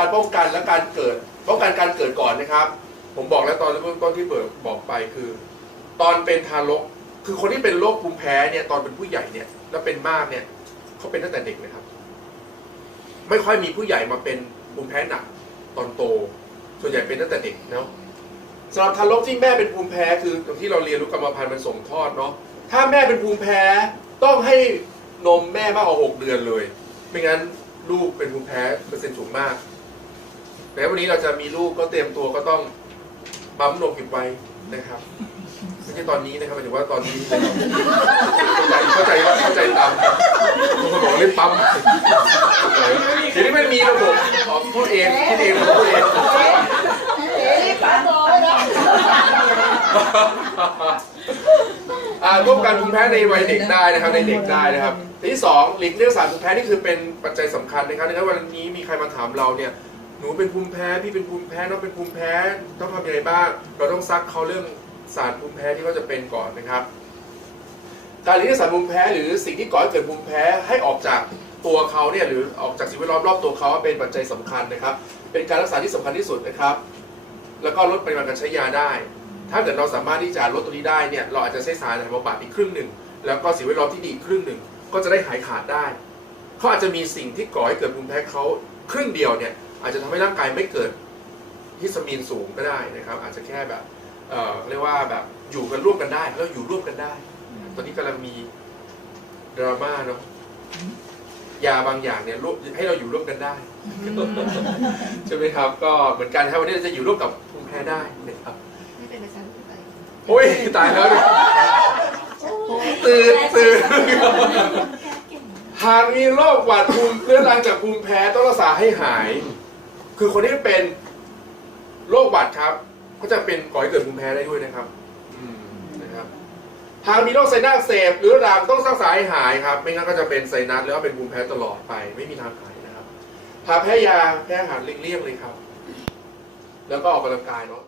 การป้องกันและการเกิดป้องกันการเกิดก่อนนะครับ ผมบอกแล้วตอนเริ่มต้นที่เบิร์กบอกไปคือ ตอนเป็นทารก คือคนที่เป็นโรคภูมิแพ้เนี่ยตอนเป็นผู้ใหญ่เนี่ย แล้วเป็นมากเนี่ยเขาเป็นตั้งแต่เด็กนะครับ ไม่ค่อยมีผู้ใหญ่มาเป็นภูมิแพ้หนักตอนโต ส่วนใหญ่เป็นตั้งแต่เด็กเนาะสำหรับทารกที่แม่เป็นภูมิแพ้คืออย่างที่เราเรียนรู้กรรมพันธุ์มันส่งทอดเนาะถ้าแม่เป็นภูมิแพ้ต้องให้นมแม่มากกว่าหกเดือนเลย ไม่งั้นลูกเป็นภูมิแพ้เปอร์เซ็นต์สูงมาก แต่วันนี้เราจะมีลูกก็เตรียมตัวก็ต้องปั๊มนมเก็บไว้นะครับไม่ใช่ตอนนี้นะครับหมายถึงว่าตอนนี้นะครับเข้าใจเข้าใจว่าเข้าใจตามบางคนบอกเล่นปั๊มเดี๋ยวนี้มันมีระบบขอพูดเองพูดเองพูดเองอ่าร่วมกันภูมิแพ้ในวัยเด็กได้นะครับ ในเด็กได้นะครับที่สองหลีกเลี่ยงสารภูมิแพ้นี่คือเป็นปัจจัยสำคัญนะครับในวันนี้มีใครมาถามเราเนี่ย หนูเป็นภูมิแพ้พี่เป็นภูมิแพ้น้องเป็นภูมิแพ้ต้องทำยังไงบ้าง เราต้องซักเขาเรื่องสารภูมิแพ้ที่เขาจะเป็นก่อนนะครับ การหลีกเลี่ยงสารภูมิแพ้หรือสิ่งที่ก่อให้เกิดภูมิแพ้ให้ออกจากตัวเขาเนี่ยหรือออกจากสิ่งแวดล้อมรอบตัวเขาเป็นปัจจัยสำคัญนะครับ เป็นการรักษาที่สำคัญที่สุดนะครับ แล้วก็ลดปริมาณการใช้ยาได้ ถ้าเกิดเราสามารถที่จะลดตัวนี้ได้เนี่ยเราอาจจะใช้สารบำบัดอีกครึ่งหนึ่งแล้วก็สิ่งแวดล้อมที่ดีครึ่งหนึ่งก็จะได้หายขาดได้เขาอาจจะมีสิ่งที่ก่อให้เกิดภูมิแพ้เขาครึ่งเดียวเนี่ย อาจจะทำให้ร่างกายไม่เกิดฮิสตามีนสูงก็ได้นะครับ อาจจะแค่แบบเอ่อเรียกว่าแบบอยู่กันร่วมกันได้ แล้วอยู่ร่วมกันได้ ตอนนี้กำลังมีดราม่าเนาะยาบางอย่างเนี่ยร่วมให้เราอยู่ร่วมกันได้ใช่ไหมครับ ก็เหมือนกันครับวันนี้เราจะอยู่ร่วมกับภูมิแพ้ได้นะครับไม่เป็นประชาธิปไตยโอ้ยตายแล้วเนี่ยตื่นตื่นหากมีโรคหวัดภูมิเรื้อรังจากภูมิแพ้ต้องรักษาให้หาย คือคนที่เป็นโรคบาดครับ ก็จะเป็นก่อให้เกิดภูมิแพ้ได้ด้วยนะครับอืมนะครับ หากมีโรคไซนัสอักเสบหรือรามต้องรักษาให้หายครับ ไม่งั้นก็จะเป็นไซนัสแล้วก็เป็นภูมิแพ้ตลอดไป ไม่มีทางหายนะครับหากแพ้ยาแพ้อาหารเลี่ยงๆเลยครับ แล้วก็ออกกำลังกายเนาะ